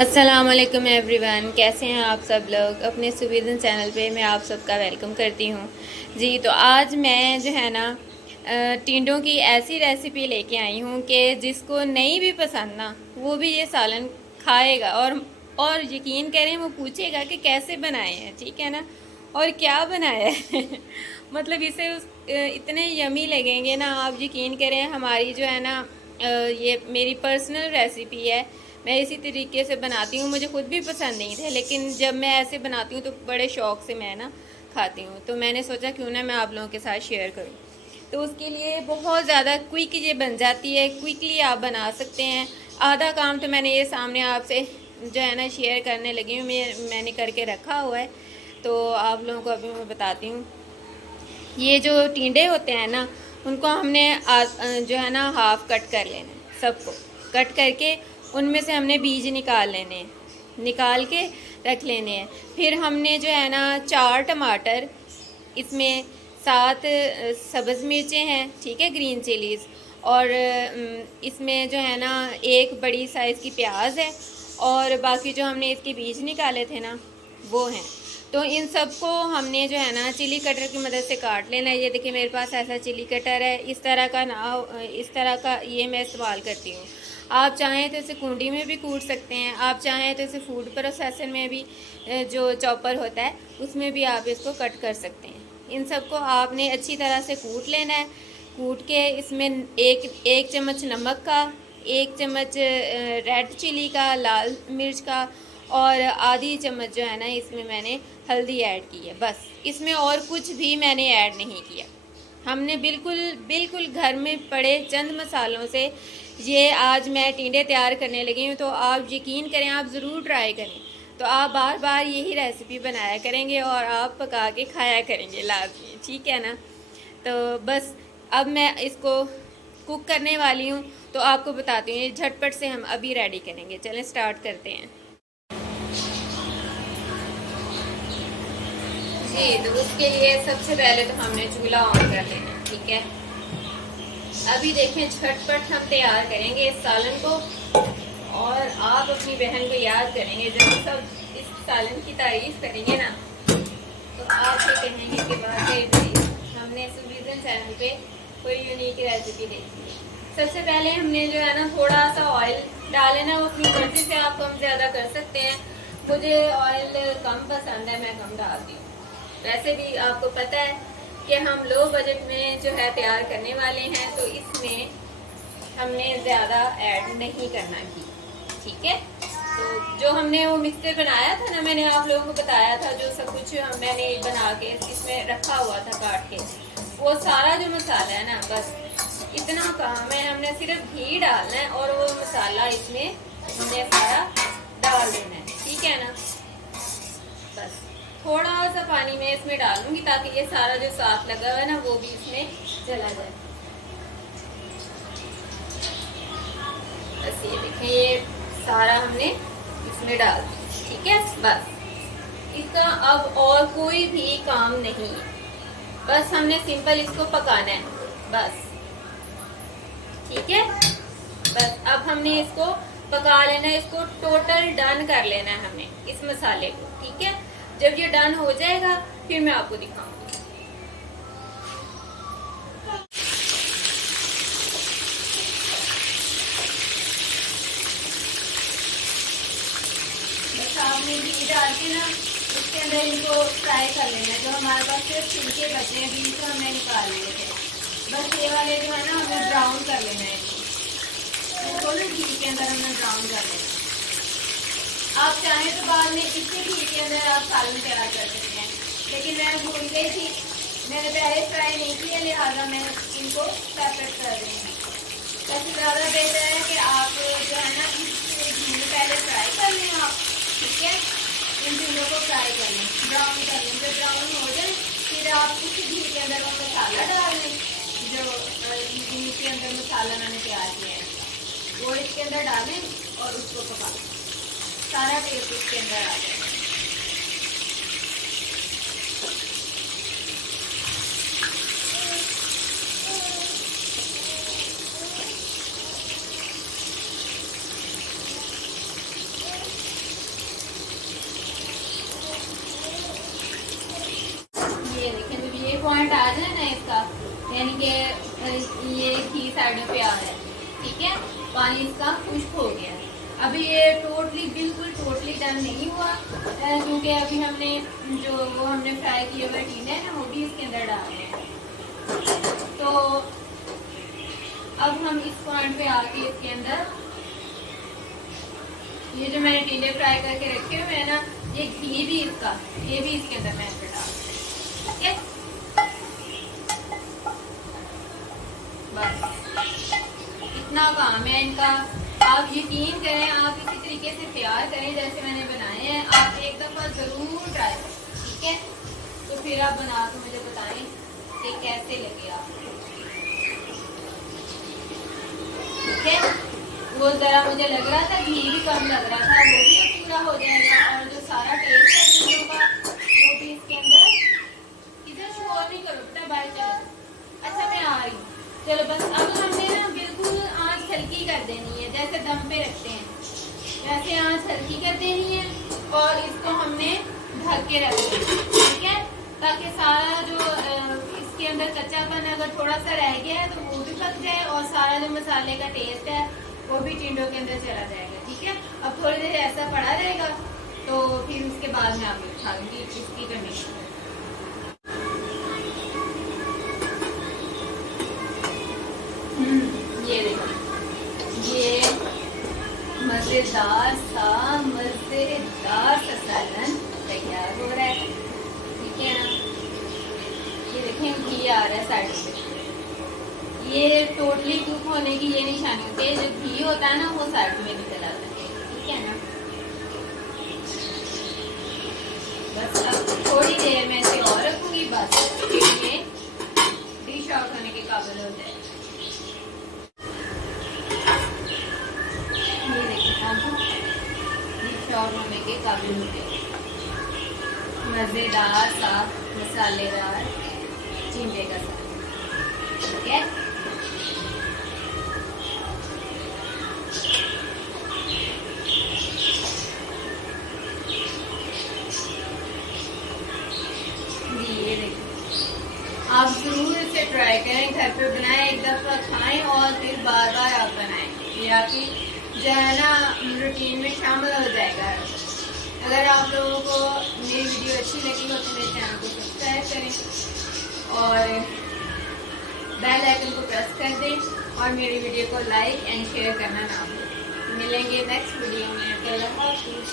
अस्सलामुअलैकुम एवरीवन, कैसे हैं आप सब लोग। अपने सुविधन चैनल पे मैं आप सबका वेलकम करती हूँ जी। तो आज मैं जो है ना टिंडों की ऐसी रेसिपी लेके आई हूँ कि जिसको नहीं भी पसंद ना वो भी ये सालन खाएगा और यकीन करें वो पूछेगा कि कैसे बनाए हैं, ठीक है ना, और क्या बनाया है मतलब इतने यमी लगेंगे ना, आप यकीन करें। हमारी जो है ना ये मेरी पर्सनल रेसिपी है, मैं इसी तरीके से बनाती हूँ। मुझे खुद भी पसंद नहीं थे, लेकिन जब मैं ऐसे बनाती हूँ तो बड़े शौक़ से मैं ना खाती हूँ। तो मैंने सोचा क्यों ना मैं आप लोगों के साथ शेयर करूँ। तो उसके लिए बहुत ज़्यादा क्विक ये बन जाती है, क्विकली आप बना सकते हैं। आधा काम तो मैंने ये सामने आपसे जो है ना शेयर करने लगी हूँ, मैंने करके रखा हुआ है। तो आप लोगों को अभी मैं बताती हूँ। ये जो टिंडे होते हैं ना, उनको हमने जो है ना हाफ़ कट कर लेना है। सबको कट करके उनमें से हमने बीज निकाल लेने हैं, निकाल के रख लेने हैं। फिर हमने जो है ना 4 टमाटर, इसमें 7 सब्ज़ मिर्चें हैं, ठीक है, ग्रीन चिलीज़, और इसमें जो है ना 1 बड़ी साइज़ की प्याज है, और बाकी जो हमने इसके बीज निकाले थे ना वो हैं। तो इन सब को हमने जो है ना चिली कटर की मदद से काट लेना है। ये देखिए मेरे पास ऐसा चिली कटर है, इस तरह का ना, इस तरह का ये मैं इस्तेमाल करती हूँ। आप चाहें तो इसे कुंडी में भी कूट सकते हैं, आप चाहें तो इसे फूड प्रोसेसर में भी जो चॉपर होता है उसमें भी आप इसको कट कर सकते हैं। इन सबको आपने अच्छी तरह से कूट लेना है। कूट के इसमें एक चम्मच नमक का, 1 चम्मच रेड चिली का, लाल मिर्च का, और आधी चम्मच जो है ना इसमें मैंने हल्दी ऐड की है। बस इसमें और कुछ भी मैंने ऐड नहीं किया। हमने बिल्कुल घर में पड़े चंद मसालों से ये आज मैं टिंडे तैयार करने लगी हूँ। तो आप यकीन करें, आप ज़रूर ट्राई करें, तो आप बार बार यही रेसिपी बनाया करेंगे और आप पका के खाया करेंगे लाजमी, ठीक है ना। तो बस अब मैं इसको कुक करने वाली हूँ, तो आपको बताती हूँ। ये झटपट से हम अभी रेडी करेंगे। चलें स्टार्ट करते हैं जी। तो उसके लिए सबसे पहले तो हमने चूल्हा ऑन कर लेना, ठीक है। अभी देखें झटपट हम तैयार करेंगे इस सालन को, और आप अपनी बहन को याद करेंगे जब सब इस सालन की तारीफ करेंगे ना, तो आप ये कहेंगे कि वाकई हमने सुविधन चैनल पे कोई यूनिक रेसिपी देखी है। सबसे पहले हमने जो है ना थोड़ा सा ऑयल डाले ना, अपनी मर्जी से आप कम ज़्यादा कर सकते हैं। मुझे ऑयल कम पसंद है, मैं कम डालती हूँ। वैसे भी आपको पता है कि हम लो बजट में जो है तैयार करने वाले हैं, तो इसमें हमने ज़्यादा ऐड नहीं करना घी, ठीक है। तो जो हमने वो मिक्सचर बनाया था ना, मैंने आप लोगों को बताया था, जो सब कुछ मैंने बना के इसमें रखा हुआ था काट के, वो सारा जो मसाला है ना, बस इतना काम है। हमने सिर्फ घी डालना है और वो मसाला इसमें हमने सारा डाल देना है, ठीक है ना। बस थोड़ा सा पानी मैं इसमें डालूंगी ताकि ये सारा जो साथ लगा हुआ है ना वो भी इसमें चला जाए। बस ये देखें, ये सारा हमने इसमें डाल दिया, ठीक है। बस इसका अब और कोई भी काम नहीं है, बस हमने सिंपल इसको पकाना है, बस, ठीक है। बस अब हमने इसको पका लेना है, इसको टोटल डन कर लेना है हमने इस मसाले को, ठीक है। जब ये डन हो जाएगा फिर मैं आपको दिखाऊंगी। बस आपने घी डाल के ना उसके अंदर इनको फ्राई कर लेना है। जो हमारे पास सिर्फ छिलके बचे हैं, बीज को हमने निकाल लिए थे, बस ये वाले जो है ना हमें ब्राउन कर लेना है। इसको ना घी के अंदर हमने ब्राउन कर लेना है। आप चाहें तो बाद में इसी घी के अंदर आप सालन तैयार कर सकते हैं, लेकिन मैं भूल गई थी, मैंने पहले फ्राई नहीं किया, लिहाजा मैं इनको सेपरेट कर रही हूँ। वैसे ज़्यादा बेहतर है कि आप जो है ना इस घी में पहले फ्राई कर लें आप, ठीक है। इन तीनों को फ्राई कर लें, ब्राउन कर लें। जब ब्राउन हो जाए फिर आप उसी घी के अंदर वो मसाला डाल लें, जो घी के अंदर मसाला मैंने तैयार किया है वो इसके अंदर डालें और उसको पका लें, सारा टेस्ट इसके अंदर आ जाएगा। खुश्क हो गया है। अभी ये बिल्कुल टोटली डन नहीं हुआ, क्योंकि अभी हमने जो वो हमने फ्राई किए हुए टींडे हैं ना वो भी इसके अंदर डालने हैं। तो अब हम इस पॉइंट पे आके इसके अंदर ये जो मैंने टींडे फ्राई करके रखे हुए हैं ना, ये घी भी ये भी इसके अंदर मैं डाल दूँ। ठीक है, बस इतना काम है इनका। आप यकीन करें, आप इसी तरीके से तैयार करें जैसे मैंने बनाए हैं। आप एक दफ़ा ज़रूर ट्राई करें, ठीक है। तो फिर आप बना के मुझे बताएं कि कैसे लगे आपको। ठीक है, वो ज़रा मुझे लग रहा था घी भी कम लग रहा था, वो भी अब पूरा हो जाएगा। और जो सारा टेस्ट है चीज़ों का वो भी इसके अंदर। इधर शोर नहीं करो बेटा, बाहर चलो। अच्छा मैं आ रही हूँ, चलो बस। अब हमने ना बिल्कुल आंच हल्की कर देनी है, जैसे दम पे रखते हैं वैसे आंच हल्की कर देनी है। और इसको हमने ढक के रख देना, ठीक है, ताकि सारा जो इसके अंदर कच्चापन अगर थोड़ा सा रह गया है तो वो भी पक जाए और सारा जो मसाले का टेस्ट है वो भी टिंडों के अंदर चला जाएगा। ठीक है, अब थोड़ी देर ऐसा पड़ा रहेगा तो फिर उसके बाद मैं आपको दिखा दूंगी इसकी कंडीशन। ये देखो, ये मजेदार सा सालन तैयार हो रहा है। ठीक है ना, ये देखें घी आ रहा है साइड से। ये टोटली कुक होने की ये निशानी होती है, जो घी होता है ना वो साइड में निकल आता है। ठीक है ना, बस अब थोड़ी देर में इसे और रखूंगी, बस फिर ये डिश आउट होने के काबिल हो जाए। ये देखिए अब डिश आउट होने के काबिल हो गए। मज़ेदार सा मसालेदार टिंडे का सालन। ठीक है, आप ज़रूर इसे ट्राई करें, घर पे बनाएं, एक दफ़ा खाएं और फिर बार बार आप बनाएं। ये आपकी जो है ना रूटीन में शामिल हो जाएगा। अगर आप लोगों को मेरी वीडियो अच्छी लगी हो तो मेरे चैनल को सब्सक्राइब करें और बेल आइकन को प्रेस कर दें और मेरी वीडियो को लाइक एंड शेयर करना ना भूलें। मिलेंगे नेक्स्ट वीडियो में। अल्लाह हाफ़िज़।